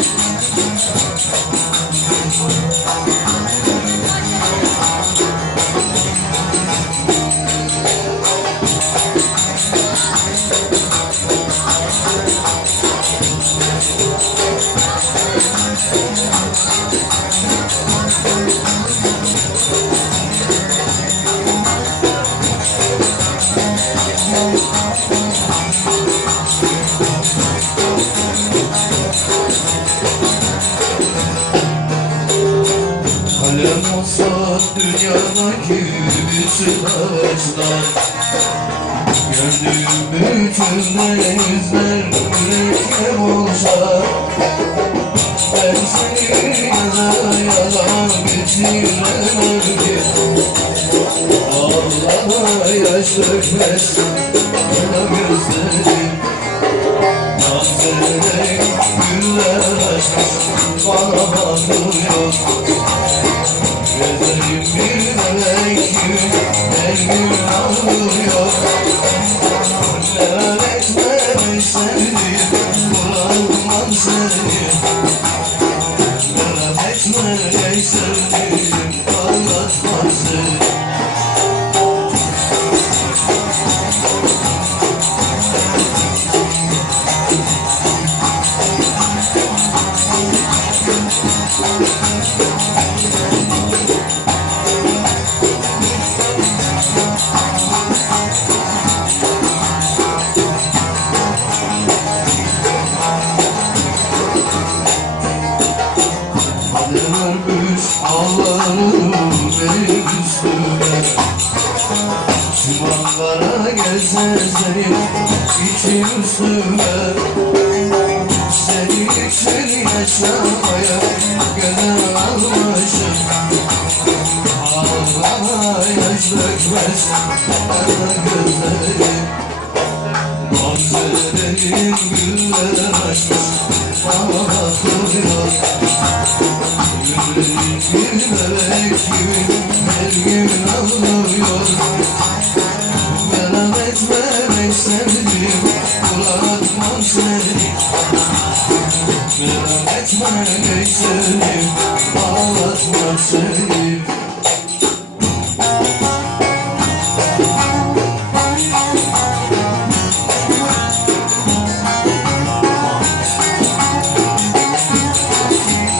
Thank olsa dünyadaki bütün ağaçlar Gördüğüm bütün denizler mürekkep olsa Ben seni yana yana bitiremem. Ki Allah'a yaş dökmesin bana gözlerim. Nazlı güller açmış bana bakıyor Örmüş ağlarım benim üstüme seni için üstüme Gözlerim güller açmış bana bebek gibi her gün ağlıyor Merak etme sevdim bırakmam seni Merak etme sevdim ağlatmam seni